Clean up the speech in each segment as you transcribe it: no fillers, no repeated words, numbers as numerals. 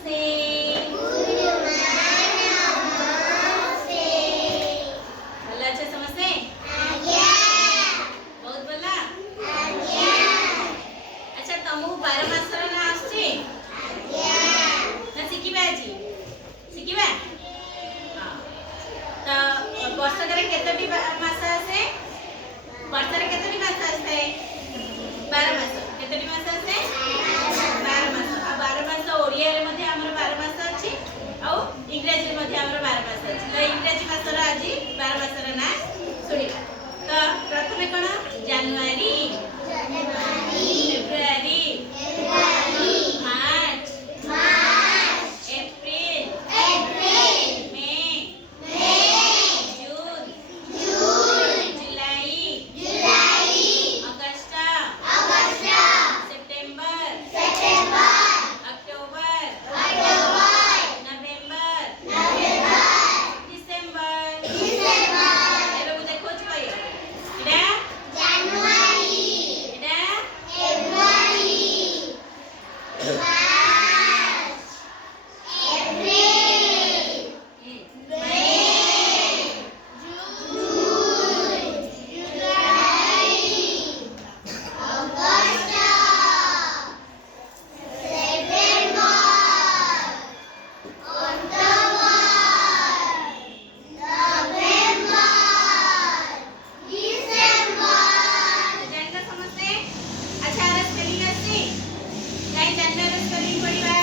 नमस्ते। ଭଲ ଅଛ ସମସ୍ତେ? ବହୁତ ଭଲ। ଆଚ୍ଛା ତମକୁ 12 ମାସର ନାଁ ଆସୁଛି? ନା ଶିଖିବା ଆଜି? ଶିଖିବା? ହଁ। ତ ବର୍ଷକରେ କେତୋଟି ମାସ ଆସେ? ବର୍ଷରେ କେତୋଟି ମାସ ଆସିଥାଏ? 12 ମାସ। କେତୋଟି ମାସ ଆସେ? 12 ମାସ। ଆଉ 12 ମାସ ଓଡ଼ିଆରେ ମଧ୍ୟ ଆମର 12 ମାସ ଅଛି ଆଉ ଇଂରାଜୀରେ ମଧ୍ୟ ଆମର 12 ମାସ ଅଛି। ତ ଇଂରାଜୀ ମାସର ଆଜି 12 ମାସର ନାଁ ଶୁଣିବା। ତ ପ୍ରଥମେ କ'ଣ? January, February, March, April, May, June, July, August, September, October, November, December. ଏବେ ମୁଁ ଦେଖଉଛି କହିବ। ଏଇଟା ଜାଣିଲ ସମସ୍ତେ? ଆଚ୍ଛା ଆର ସ୍ପେଲିଂ ଅଛି? କାଇଁ ଜାନୁଆରୀ ସ୍ପେଲିଂ ପଢିବା?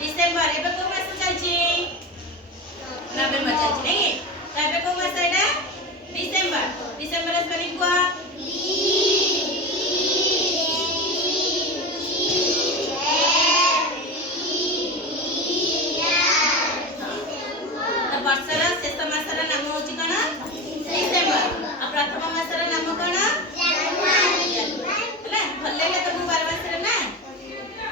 डिसेंबर एबे को मास चलची नवेम्बर चलची नहीं तो एबे को मास एटा डिसेंबर डिसेंबर स्पेलिंग को तो वर्षर